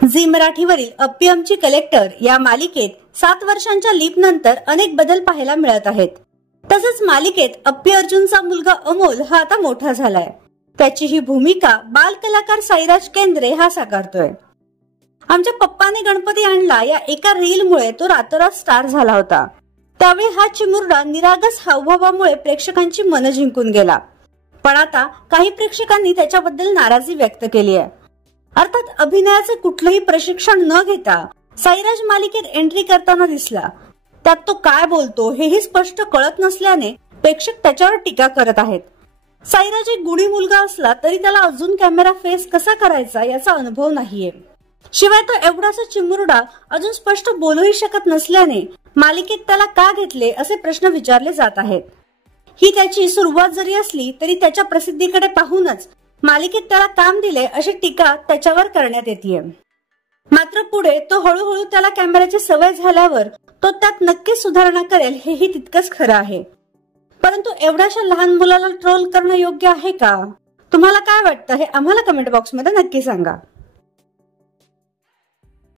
Zee मराठीवरील अप्पी आमची collector या मालिकेत 7 वर्षांच्या लीप नंतर अनेक बदल पाहायला मिळत आहेत। तसंच मालिकेत अप्पी अर्जुनचा मुलगा अमोल हा आता मोठा झालाय। त्याची ही भूमिका बाल कलाकार साईराज केंद्रे हा साकारतोय। आमच्या पप्पाने गणपती आणला या एका रीलमुळे तो रातोरात स्टार झाला होता। त्यावेळी हा चिमुरडा निरागस हावभावामुळे प्रेक्षकांची मनं जिंकून गेला, पण आता काही प्रेक्षकांनी त्याच्याबद्दल नाराजी व्यक्त केली आहे। अर्थात अभिनयाचे कुठलेही प्रशिक्षण न घेता साईराज मालिकेत एंट्री करताना दिसला। त्यात तो काय बोलतो हेही स्पष्ट कळत नसल्याने प्रेक्षक त्याच्यावर टीका करत आहेत। साईराज एक गुणी मुलगा असला तरी त्याला अजून कॅमेरा फेस कसा करायचा याचा अनुभव नाहीये। शिवाय तो एवढासा चिमुरडा अजून स्पष्ट बोलूही शकत नसल्याने मालिकेत त्याला का घेतले असे प्रश्न विचारले जात आहेत। ही त्याची सुरुवात जरी असली तरी त्याच्या प्रसिद्धीकडे पाहूनच मालिकेत त्याला काम दिले अशी टीका त्याच्यावर करण्यात येते। मात्र पुढे तो हळूहळू त्याला कॅमेऱ्याची सवय झाल्यावर तो त्यात नक्कीच सुधारणा करेल हेही तितकंच खरं आहे। परंतु एवढ्याशा लहान मुलाला ट्रोल करणं योग्य आहे का? तुम्हाला काय वाटतं हे आम्हाला कमेंट बॉक्समध्ये नक्की सांगा।